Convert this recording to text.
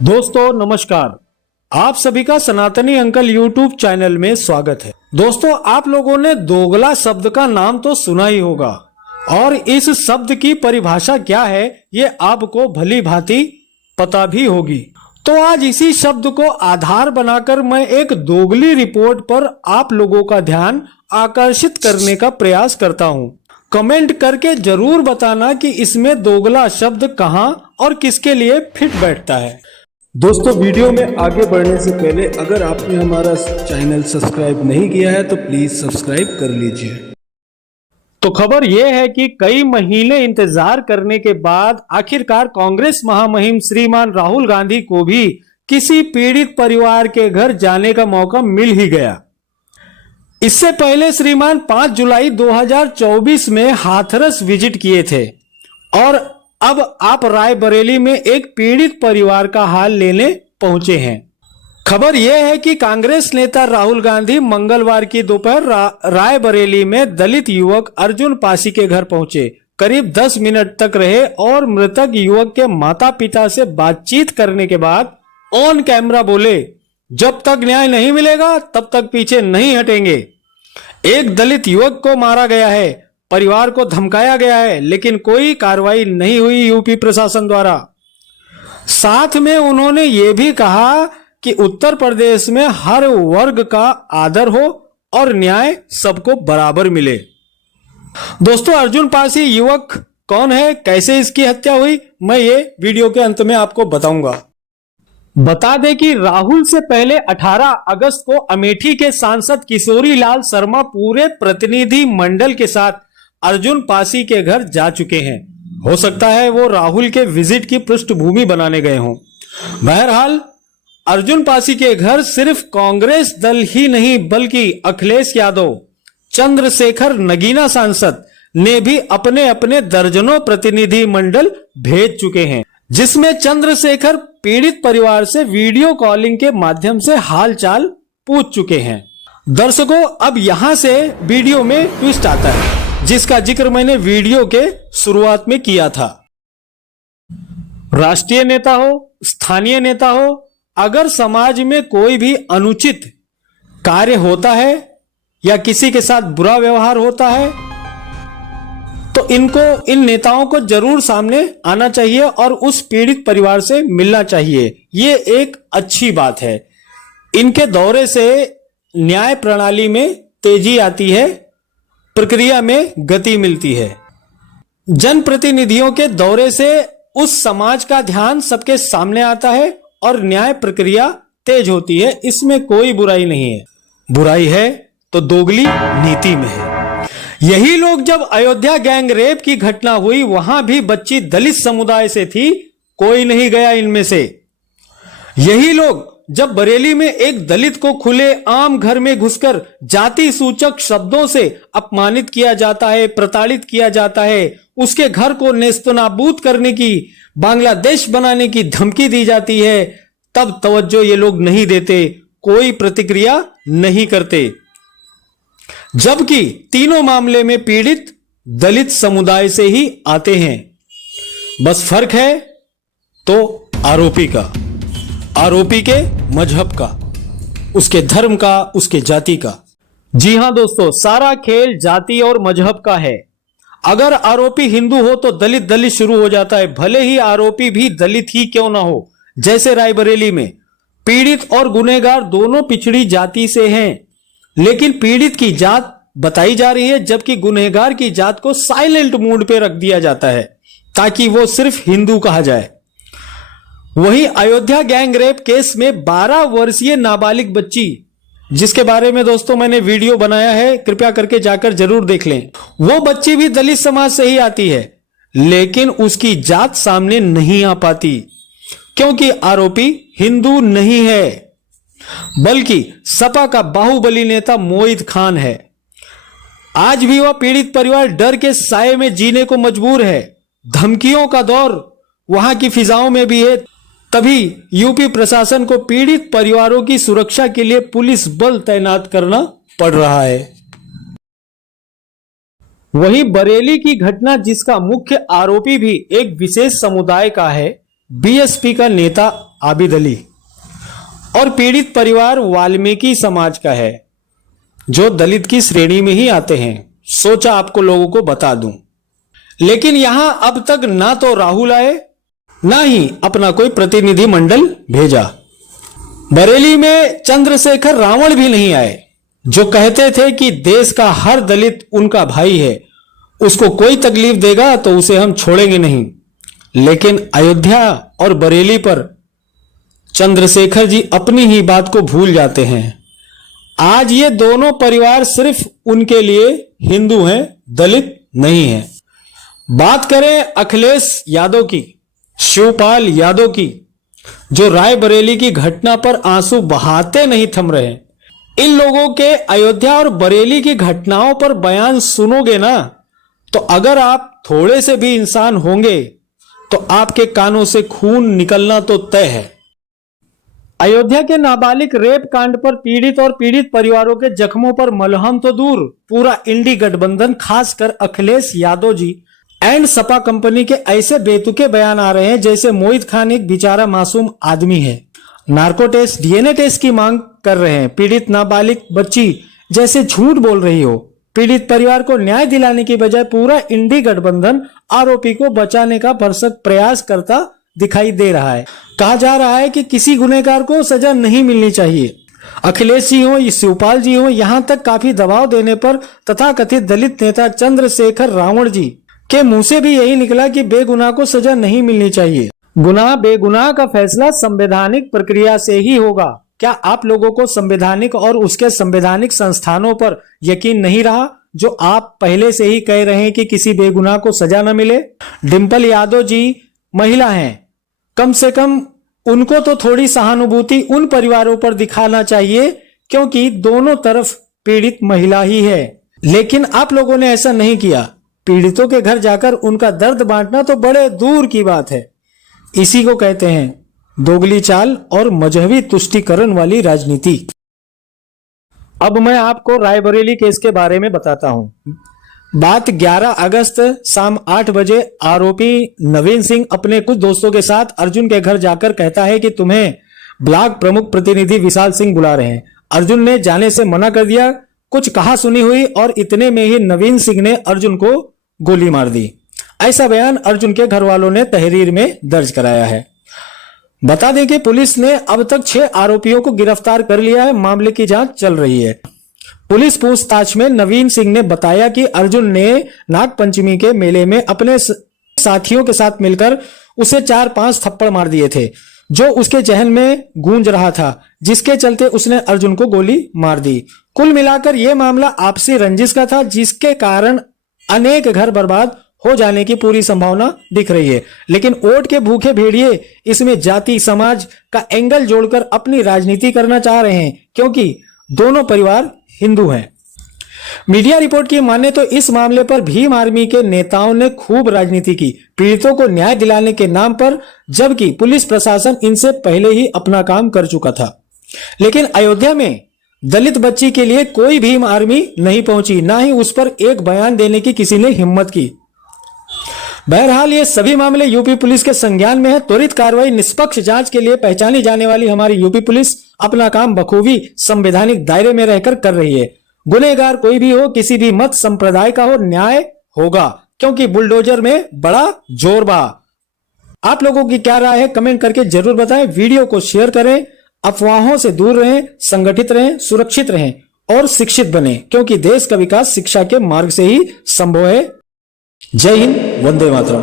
दोस्तों नमस्कार। आप सभी का सनातनी अंकल यूट्यूब चैनल में स्वागत है। दोस्तों आप लोगों ने दोगला शब्द का नाम तो सुना ही होगा और इस शब्द की परिभाषा क्या है ये आपको भली भांति पता भी होगी। तो आज इसी शब्द को आधार बनाकर मैं एक दोगली रिपोर्ट पर आप लोगों का ध्यान आकर्षित करने का प्रयास करता हूं। कमेंट करके जरूर बताना कि इसमें दोगला शब्द कहां और किसके लिए फिट बैठता है। दोस्तों वीडियो में आगे बढ़ने से पहले अगर आपने हमारा चैनल सब्सक्राइब नहीं किया है तो प्लीज सब्सक्राइब कर लीजिए। तो खबर यह है कि कई महीने इंतजार करने के बाद आखिरकार कांग्रेस महामहिम श्रीमान राहुल गांधी को भी किसी पीड़ित परिवार के घर जाने का मौका मिल ही गया। इससे पहले श्रीमान 5 जुलाई 2024 में हाथरस विजिट किए थे और अब आप रायबरेली में एक पीड़ित परिवार का हाल लेने पहुंचे हैं। खबर यह है कि कांग्रेस नेता राहुल गांधी मंगलवार की दोपहर रायबरेली में दलित युवक अर्जुन पासी के घर पहुंचे। करीब 10 मिनट तक रहे और मृतक युवक के माता पिता से बातचीत करने के बाद ऑन कैमरा बोले, जब तक न्याय नहीं मिलेगा तब तक पीछे नहीं हटेंगे। एक दलित युवक को मारा गया है, परिवार को धमकाया गया है, लेकिन कोई कार्रवाई नहीं हुई यूपी प्रशासन द्वारा। साथ में उन्होंने ये भी कहा कि उत्तर प्रदेश में हर वर्ग का आदर हो और न्याय सबको बराबर मिले। दोस्तों अर्जुन पासी युवक कौन है, कैसे इसकी हत्या हुई, मैं ये वीडियो के अंत में आपको बताऊंगा। बता दें कि राहुल से पहले 18 अगस्त को अमेठी के सांसद किशोरी लाल शर्मा पूरे प्रतिनिधि मंडल के साथ अर्जुन पासी के घर जा चुके हैं। हो सकता है वो राहुल के विजिट की पृष्ठभूमि बनाने गए हों। बहरहाल अर्जुन पासी के घर सिर्फ कांग्रेस दल ही नहीं बल्कि अखिलेश यादव, चंद्रशेखर नगीना सांसद ने भी अपने अपने दर्जनों प्रतिनिधि मंडल भेज चुके हैं, जिसमें चंद्रशेखर पीड़ित परिवार से वीडियो कॉलिंग के माध्यम से हालचाल पूछ चुके हैं। दर्शकों अब यहां से वीडियो में ट्विस्ट आता है जिसका जिक्र मैंने वीडियो के शुरुआत में किया था। राष्ट्रीय नेता हो, स्थानीय नेता हो, अगर समाज में कोई भी अनुचित कार्य होता है या किसी के साथ बुरा व्यवहार होता है तो इन नेताओं को जरूर सामने आना चाहिए और उस पीड़ित परिवार से मिलना चाहिए। ये एक अच्छी बात है। इनके दौरे से न्याय प्रणाली में तेजी आती है, प्रक्रिया में गति मिलती है। जनप्रतिनिधियों के दौरे से उस समाज का ध्यान सबके सामने आता है और न्याय प्रक्रिया तेज होती है। इसमें कोई बुराई नहीं है। बुराई है तो दोगली नीति में है। यही लोग जब अयोध्या गैंग रेप की घटना हुई वहां भी बच्ची दलित समुदाय से थी, कोई नहीं गया इनमें से। यही लोग जब बरेली में एक दलित को खुले आम घर में घुसकर जाति सूचक शब्दों से अपमानित किया जाता है, प्रताड़ित किया जाता है, उसके घर को नेस्तनाबूद करने की, बांग्लादेश बनाने की धमकी दी जाती है, तब तवज्जो ये लोग नहीं देते, कोई प्रतिक्रिया नहीं करते। जबकि तीनों मामले में पीड़ित दलित समुदाय से ही आते हैं। बस फर्क है तो आरोपी का, आरोपी के मजहब का, उसके धर्म का, उसके जाति का। जी हां दोस्तों, सारा खेल जाति और मजहब का है। अगर आरोपी हिंदू हो तो दलित दलित शुरू हो जाता है, भले ही आरोपी भी दलित ही क्यों ना हो। जैसे रायबरेली में पीड़ित और गुनहगार दोनों पिछड़ी जाति से हैं, लेकिन पीड़ित की जात बताई जा रही है जबकि गुनहगार की जात को साइलेंट मोड पे रख दिया जाता है ताकि वो सिर्फ हिंदू कहा जाए। वहीं अयोध्या गैंग रेप केस में 12 वर्षीय नाबालिग बच्ची, जिसके बारे में दोस्तों मैंने वीडियो बनाया है, कृपया करके जाकर जरूर देख लें। वो बच्ची भी दलित समाज से ही आती है, लेकिन उसकी जात सामने नहीं आ पाती क्योंकि आरोपी हिंदू नहीं है बल्कि सपा का बाहुबली नेता मोहित खान है। आज भी वह पीड़ित परिवार डर के साए में जीने को मजबूर है। धमकियों का दौर वहां की फिजाओं में भी है, तभी यूपी प्रशासन को पीड़ित परिवारों की सुरक्षा के लिए पुलिस बल तैनात करना पड़ रहा है। वहीं बरेली की घटना, जिसका मुख्य आरोपी भी एक विशेष समुदाय का है, बीएसपी का नेता आबिद अली और पीड़ित परिवार वाल्मीकि समाज का है, जो दलित की श्रेणी में ही आते हैं। सोचा आपको लोगों को बता दूं, लेकिन यहां अब तक ना तो राहुल आए, ना ही अपना कोई प्रतिनिधि मंडल भेजा। बरेली में चंद्रशेखर रावण भी नहीं आए, जो कहते थे कि देश का हर दलित उनका भाई है, उसको कोई तकलीफ देगा तो उसे हम छोड़ेंगे नहीं। लेकिन अयोध्या और बरेली पर चंद्रशेखर जी अपनी ही बात को भूल जाते हैं। आज ये दोनों परिवार सिर्फ उनके लिए हिंदू हैं, दलित नहीं हैं। बात करें अखिलेश यादव की, शिवपाल यादव की, जो रायबरेली की घटना पर आंसू बहाते नहीं थम रहे। इन लोगों के अयोध्या और बरेली की घटनाओं पर बयान सुनोगे ना, तो अगर आप थोड़े से भी इंसान होंगे तो आपके कानों से खून निकलना तो तय है। अयोध्या के नाबालिग रेप कांड पर पीड़ित और पीड़ित परिवारों के जख्मों पर मलहम तो दूर, पूरा इंडी गठबंधन खासकर अखिलेश यादव जी एंड सपा कंपनी के ऐसे बेतुके बयान आ रहे हैं जैसे मोहित खान एक बेचारा मासूम आदमी है। नार्को टेस्ट, डीएनए टेस्ट की मांग कर रहे हैं। पीड़ित नाबालिग बच्ची जैसे झूठ बोल रही हो। पीड़ित परिवार को न्याय दिलाने की बजाय पूरा इंडी गठबंधन आरोपी को बचाने का भरसक प्रयास करता दिखाई दे रहा है। कहा जा रहा है कि किसी गुनहगार को सजा नहीं मिलनी चाहिए। अखिलेश जी हो, शिवपाल जी हो, यहां तक काफी दबाव देने पर तथाकथित दलित नेता चंद्रशेखर रावण जी के मुंह से भी यही निकला कि बेगुनाह को सजा नहीं मिलनी चाहिए। गुनाह बेगुनाह का फैसला संवैधानिक प्रक्रिया से ही होगा। क्या आप लोगों को संवैधानिक और उसके संवैधानिक संस्थानों पर यकीन नहीं रहा, जो आप पहले से ही कह रहे हैं कि किसी बेगुनाह को सजा न मिले? डिंपल यादव जी महिला हैं, कम से कम उनको तो थोड़ी सहानुभूति उन परिवारों पर दिखाना चाहिए, क्योंकि दोनों तरफ पीड़ित महिला ही है। लेकिन आप लोगों ने ऐसा नहीं किया। पीड़ितों के घर जाकर उनका दर्द बांटना तो बड़े दूर की बात है। इसी को कहते हैं दोगली चाल और मजहबी तुष्टीकरण वाली राजनीति। अब मैं आपको रायबरेली केस के बारे में बताता हूं। बात 11 अगस्त शाम 8 बजे आरोपी नवीन सिंह अपने कुछ दोस्तों के साथ अर्जुन के घर जाकर कहता है कि तुम्हें ब्लॉक प्रमुख प्रतिनिधि विशाल सिंह बुला रहे हैं। अर्जुन ने जाने से मना कर दिया। कुछ कहा सुनी हुई और इतने में ही नवीन सिंह ने अर्जुन को गोली मार दी। ऐसा बयान अर्जुन के घर वालों ने तहरीर में दर्ज कराया है। बता दें कि पुलिस ने अब तक 6 आरोपियों को गिरफ्तार कर लिया है। मामले की जांच चल रही है। पुलिस पूछताछ में नवीन सिंह ने बताया कि अर्जुन ने नागपंचमी के मेले में अपने साथियों के साथ मिलकर उसे 4-5 थप्पड़ मार दिए थे, जो उसके जहन में गूंज रहा था, जिसके चलते उसने अर्जुन को गोली मार दी। कुल मिलाकर यह मामला आपसी रंजिश का था, जिसके कारण अनेक घर बर्बाद हो जाने की पूरी संभावना दिख रही है। लेकिन वोट के भूखे भेड़िए इसमें जाति समाज का एंगल जोड़कर अपनी राजनीति करना चाह रहे हैं, क्योंकि दोनों परिवार हिंदू हैं। मीडिया रिपोर्ट की माने तो इस मामले पर भीम आर्मी के नेताओं ने खूब राजनीति की, पीड़ितों को न्याय दिलाने के नाम पर, जबकि पुलिस प्रशासन इनसे पहले ही अपना काम कर चुका था। लेकिन अयोध्या में दलित बच्ची के लिए कोई भीम आर्मी नहीं पहुंची, ना ही उस पर एक बयान देने की किसी ने हिम्मत की। बहरहाल ये सभी मामले यूपी पुलिस के संज्ञान में है। त्वरित कार्रवाई, निष्पक्ष जांच के लिए पहचानी जाने वाली हमारी यूपी पुलिस अपना काम बखूबी संवैधानिक दायरे में रहकर कर रही है। गुनहगार कोई भी हो, किसी भी मत संप्रदाय का हो, न्याय होगा, क्योंकि बुलडोजर में बड़ा जोर बा। आप लोगों की क्या राय है, कमेंट करके जरूर बताएं। वीडियो को शेयर करें। अफवाहों से दूर रहें, संगठित रहें, सुरक्षित रहें और शिक्षित बने, क्योंकि देश का विकास शिक्षा के मार्ग से ही संभव है। जय हिंद, वंदे मातरम।